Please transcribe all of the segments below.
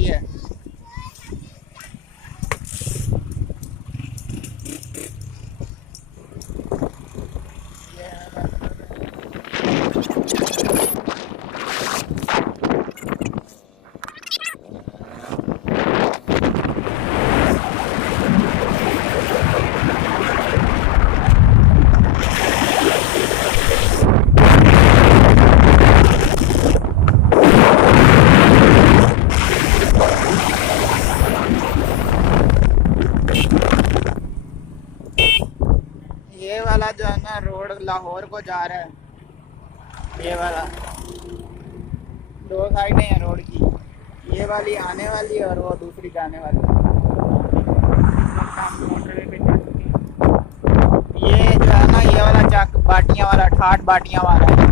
रही है। ये वाला जो है ना रोड लाहौर को जा रहा है, ये वाला दो साइडें हैं रोड की, ये वाली आने वाली है और वो दूसरी जाने वाली। ये जो है ना ये वाला चक बाटियां वाला, ठाठ बाटियां वाला है।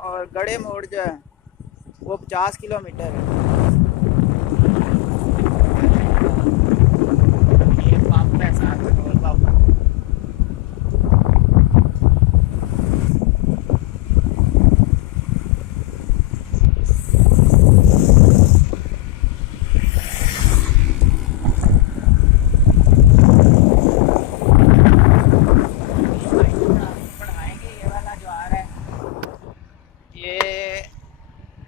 और गड़े मोड़ जो है वो 50 किलोमीटर है। ये पंप है, साथ में पेट्रोल पंप।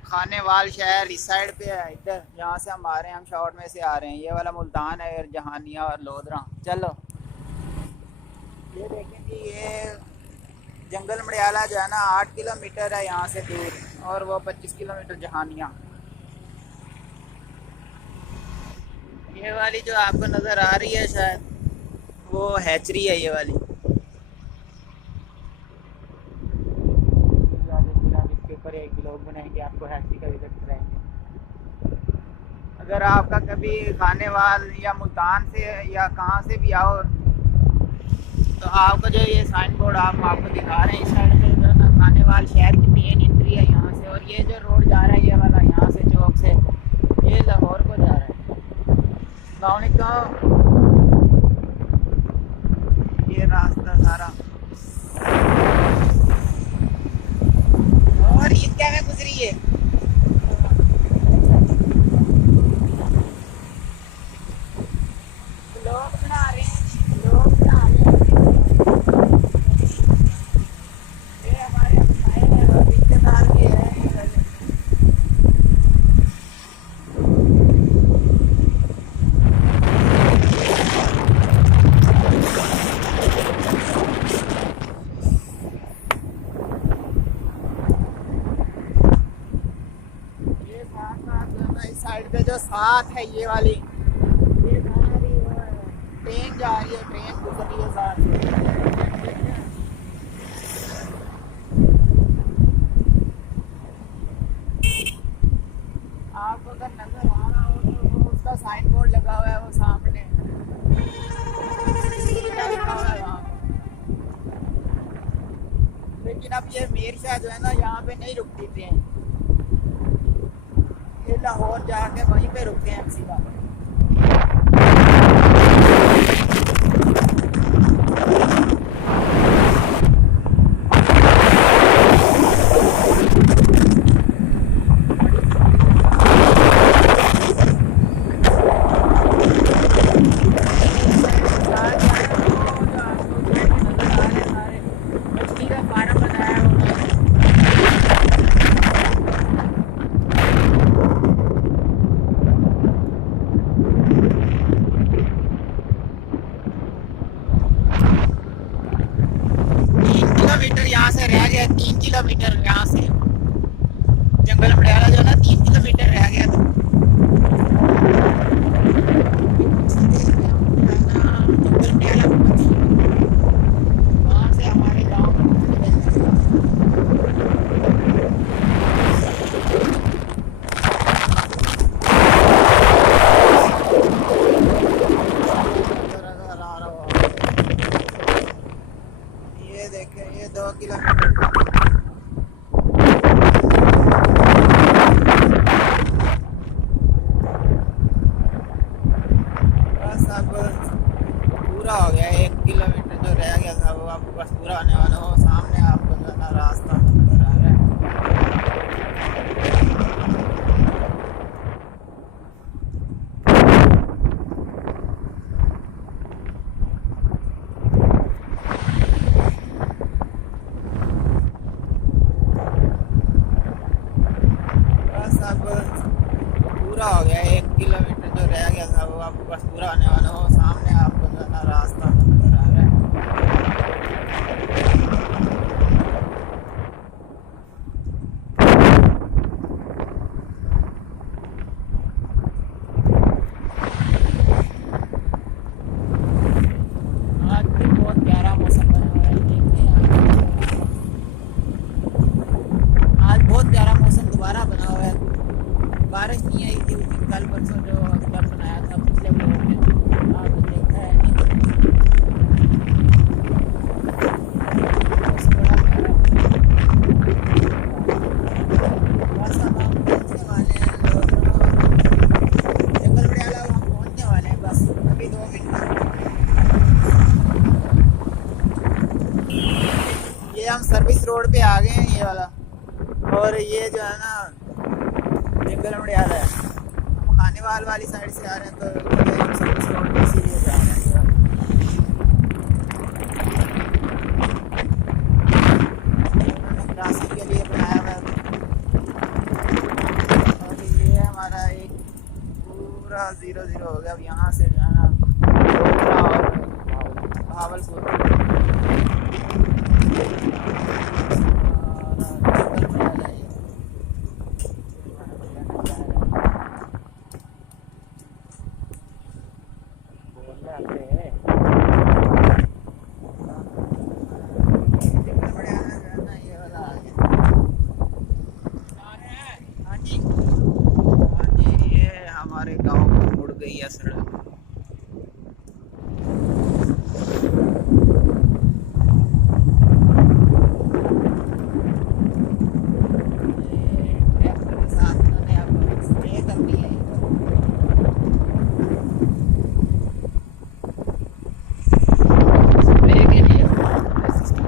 खाने वाल शहर इस साइड पे है, इधर यहाँ से हम आ रहे हैं, हम शॉर्ट में से आ रहे हैं। ये वाला मुल्तान है और जहानिया और लोधरा। चलो ये देखेंगे, ये जंगल मड़ियाला जो है ना 8 किलोमीटर है यहाँ से दूर, और वो 25 किलोमीटर जहानिया। ये वाली जो आपको नज़र आ रही है शायद वो हैचरी है, ये वाली। पर एक ब्लॉग बनाएंगे, आपको हैचरी का विजिट कराएंगे। अगर आपका कभी खाने वाल या मुल्तान से या कहाँ से भी आओ तो आपको जो ये साइन बोर्ड आपको दिखा रहे हैं, इस साइड पे जो ना खाने वाल शहर की मेन एंट्री है यहाँ से। और ये जो रोड जा रहा है ये वाला यहाँ से चौक से, ये लाहौर को जा रहा है। गाँव ये रास्ता सारा, और ईद क्या में गुजरी है। लोग बना रहे हैं, ये हमारे भाई हैं और रिश्तेदार भी हैं। इस साइड पे जो साथ है ये वाली, ये सारी ट्रेन जा रही है, ट्रेन गुजर रही है साथ में। आपको अगर नजर आ रहा हो तो वो उसका साइन बोर्ड लगा हुआ है वो सामने लिखा हुआ है वहाँ। लेकिन अब ये मेरशा जो है ना यहाँ पे नहीं रुकती ट्रेन, ये लाहौर जाके वहीं पे रुकते हैं सीधा। यहाँ से रह गया 3 किलोमीटर, यहाँ से जंगल मड़ियाला जो ना 3 किलोमीटर रह गया था। वहाँ से हमारे गाँव ये 2 किलोमीटर बस। अब पूरा हो गया, 1 किलोमीटर जो रह गया था वो अब बस पूरा होने वाला हो। सामने आपको जो है ना रास्ता नजर आ रहा है। अब पूरा हो गया, 1 किलोमीटर जो रह गया था वो अब बस पूरा होने वाला हो। सामने आपको जो है ना रास्ता नजर आ रहा है। आज भी बहुत प्यारा मौसम बना हुआ है, देखते हैं आज बहुत प्यारा मौसम दोबारा बना हुआ है। बारिश नहीं आई थी कल परसों जो कल बनाया था पिछले ब्लॉग में, आपने देखा है नहीं। बड़ा प्यारा बस अब हम पहुँचने वाले हैं जंगल बड़ियाला, हम पहुँचने वाले हैं बस अभी 2 मिनट। ये हम सर्विस रोड पे आ गए हैं, ये वाला। और ये जो है ना जंगल बड़ियाला है। हम खानेवाल वाली साइड से आ रहे हैं तो हम सर्विस रोड पे सीधे जा रहे हैं। उन्होंने क्रॉसिंग के लिए बनाया हुआ है। और ये हमारा एक पूरा 0-0 हो गया। अब यहाँ से जाना दोसरा और भावलपुर। हमारे गांव में मुड़ गई है सड़क। ट्रैक्टर के साथ उन्होंने अब स्प्रे करनी है। स्प्रे के लिए सिस्टम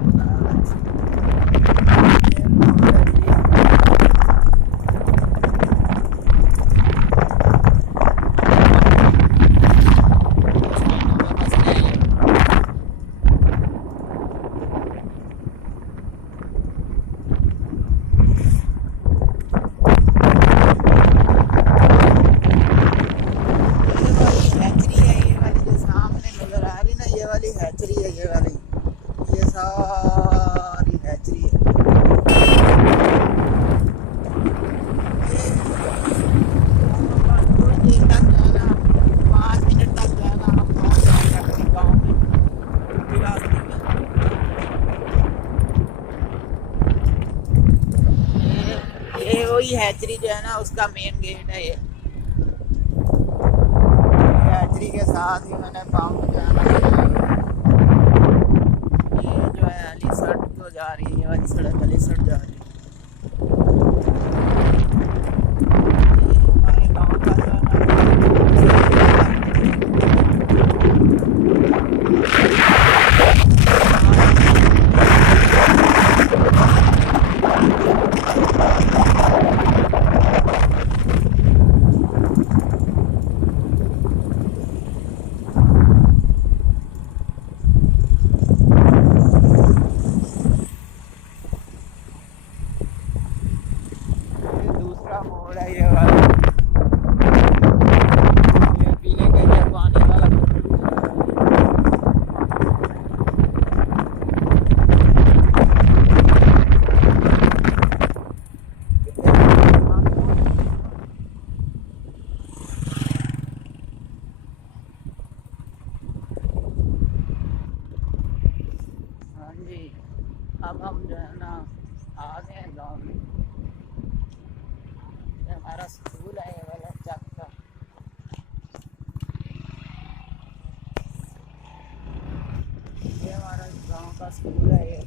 हैचरी है। ये वाली ये सारी हैचरी है। थोड़ी देर तक जो है ना 5 मिनट तक जो है ना हम पहुँच जाएंगे अपने गाँव में रास्ते में। ये वही हैचरी जो है ना उसका मेन गेट है। ये हैचरी के साथ ही मैंने गाँव में जाना। जो है अलीसर तो जा रही है, ये वाली सड़क अलीसर जा रही है। हमारे गाँव का जो दूसरा मोड़ है। ये वाला ये पीले के लिए पानी वाला जी। अब हम जो है ना आ गए हैं गाँव में। ये हमारा स्कूल है, ये वाला चक का। ये हमारा गांव का स्कूल है। ये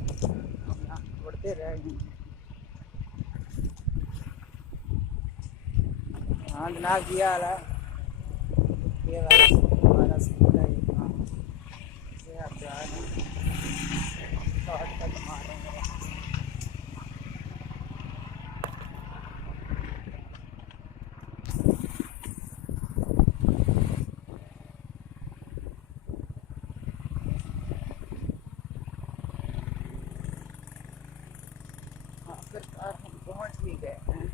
आते रह गए। हाँ जनाब जी हाल है, ये हमारा स्कूल है यहाँ से आप जा रहे हैं शॉर्ट कट मारेंगे। आखिरकार हम पहुँच भी गए हैं।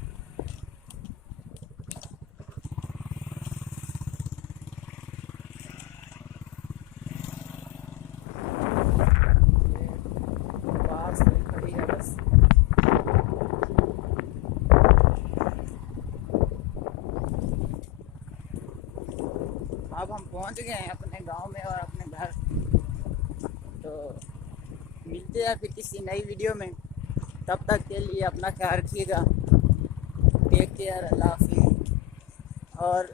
अब हम पहुंच गए हैं अपने गांव में और अपने घर। तो मिलते हैं फिर किसी नई वीडियो में, तब तक के लिए अपना ख्याल रखिएगा। टेक केयर, अल्लाह हाफिज़। और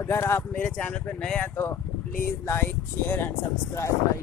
अगर आप मेरे चैनल पर नए हैं तो please like share and subscribe.